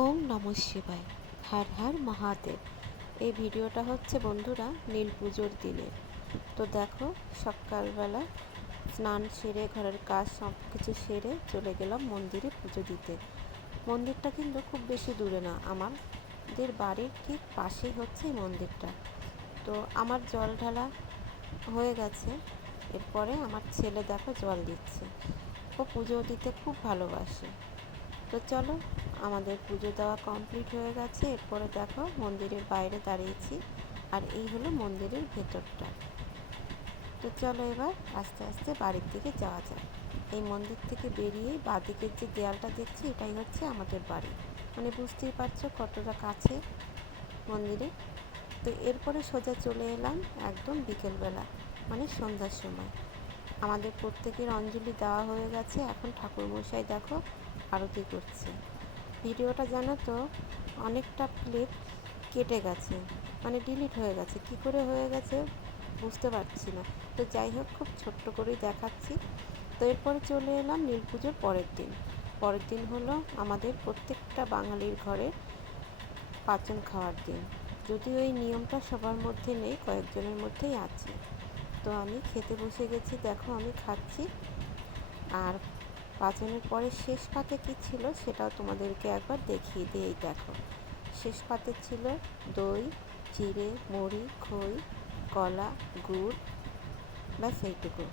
ওম নম শিবায়। হর হর মহাদেব। এই ভিডিওটা হচ্ছে বন্ধুরা নীল পুজোর দিনে। তো দেখো, সকালবেলা স্নান সেরে, ঘরের কাজ সব কিছু সেরে চলে গেলাম মন্দিরে পুজো দিতে। মন্দিরটা কিন্তু খুব বেশি দূরে না, আমাদের বাড়ির ঠিক পাশেই হচ্ছে এই মন্দিরটা। তো আমার জল ঢালা হয়ে গেছে, এরপরে আমার ছেলে দেখো জল দিচ্ছে। ও পুজো দিতে খুব ভালোবাসে। তো চলো, আমাদের পুজো দেওয়া কমপ্লিট হয়ে গেছে। এরপরে দেখো, মন্দিরের বাইরে দাঁড়িয়েছি। আর এই হলো মন্দিরের ভেতরটা। তো চলো এবার আস্তে আস্তে বাড়ির দিকে যাওয়া যায় এই মন্দির থেকে বেরিয়েই বাঁদিকের যে দেয়ালটা দেখছি, এটাই হচ্ছে আমাদের বাড়ি। মানে বুঝতেই পারছ কতটা কাছে মন্দিরে। তো এরপরে সোজা চলে এলাম একদম বিকেলবেলা মানে সন্ধ্যার সময়। আমাদের প্রত্যেকের অঞ্জলি দেওয়া হয়ে গেছে। এখন ঠাকুরমশাই দেখো আরতি করছে। ভিডিওটা জানো তো, অনেকটা ক্লিপ কেটে গেছে মানে ডিলিট হয়ে গেছে। কি করে হয়ে গেছে বুঝতে পারছি না। তো যাই হোক, খুব ছোট্ট করেই দেখাচ্ছি। তো এরপরে চলে এলাম নীল পুজোর পরের দিন। পরের দিন হলো আমাদের প্রত্যেকটা বাঙালির ঘরে পাচন খাওয়ার দিন। যদিও এই নিয়মটা সবার মধ্যে নেই, কয়েকজনের মধ্যেই আছে। তো আমি খেতে বসে গেছি, দেখো আমি খাচ্ছি। আর পাচনের পরে শেষ পাতে কী ছিল সেটাও তোমাদেরকে একবার দেখিয়ে দিয়েই দেখো। শেষ পাতে ছিল দই চিড়ে মুড়ি, খই, কলা, গুড়, ব্যাস এইটুকু।